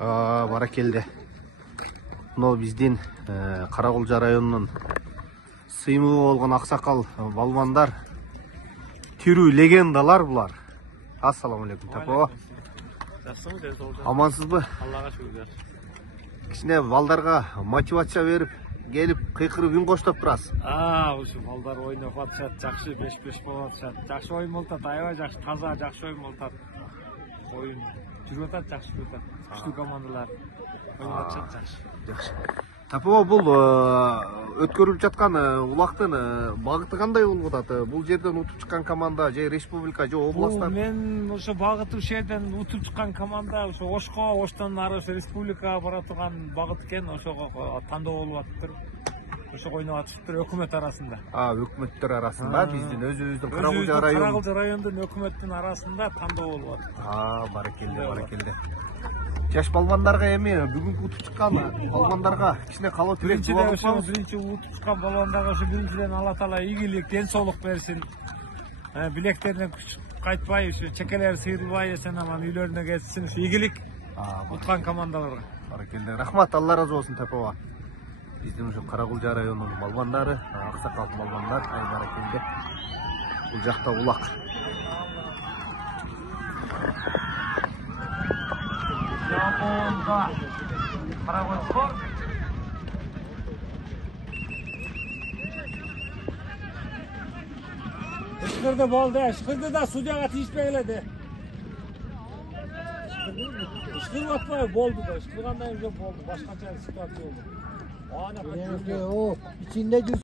Баракелде. Мынау биздин Каракулча районунун сыймыы болгон аксакал балбандар, тирүү легендалар булар. Ассаламу алейкум, тапа. Амансызбы? Аллага шүгүр. Кичине балдарга мотивация берип, келип кыйкырып үн коштоп турасыз. Ушу балдар ойноп атышат, жакшы 5-5 болуп атышат. Жакшы оюн болуп атат, аябай жакшы, таза, жакшы оюн болуп атат. Оюн жүрүп атат, жакшы жүрүп атат. Күчтүү командалар ойноп атышат, жакшы. Тапа, бул өткөрүлүп жаткан улактын багыты кандай болуп атат? Бул жерден утуп чыккан команда же республика же областтан? Мен ошо багыты ушул жерден утуп чыккан команда ошо Ошко, Оштон ары ошо республикага бара турган багыт экен, ошого тандоо болуп атыптыр. Ошого ойноп атышыптыр өкмөт арасында. Өкмөттөр арасында биздин өзүбүздүн Каракулча райондун өкмөттүн арасында тандоо болуп атат. Баракелде. Жаш балбандарга эми бүгүнкү утуп чыккан балбандарга кичине каалоо тилек кылып атсаңыз. Биринчи утуп чыккан балбандарга ошо биринчиден Алла Таала ийгилик, ден соолук берсин. Билектеринен күч кайтпай, ушу чекелери сыйрылбай, эсен аман үйлөрүнө кетсин. Ушу ийгилик уткан командаларга. Баракелде. Рахмат, Алла разы болсун, тапа. Биздин ушу Каракулча районунун балбандары, аксакал балбандар, баракелде. Бул жакта улак. Ышкырды болду, ышкырды да судьяга тийишпей келеди. Ышкырып атпай болду да, ышкыргандан кийин болду, башкача ситуация болду. İçinde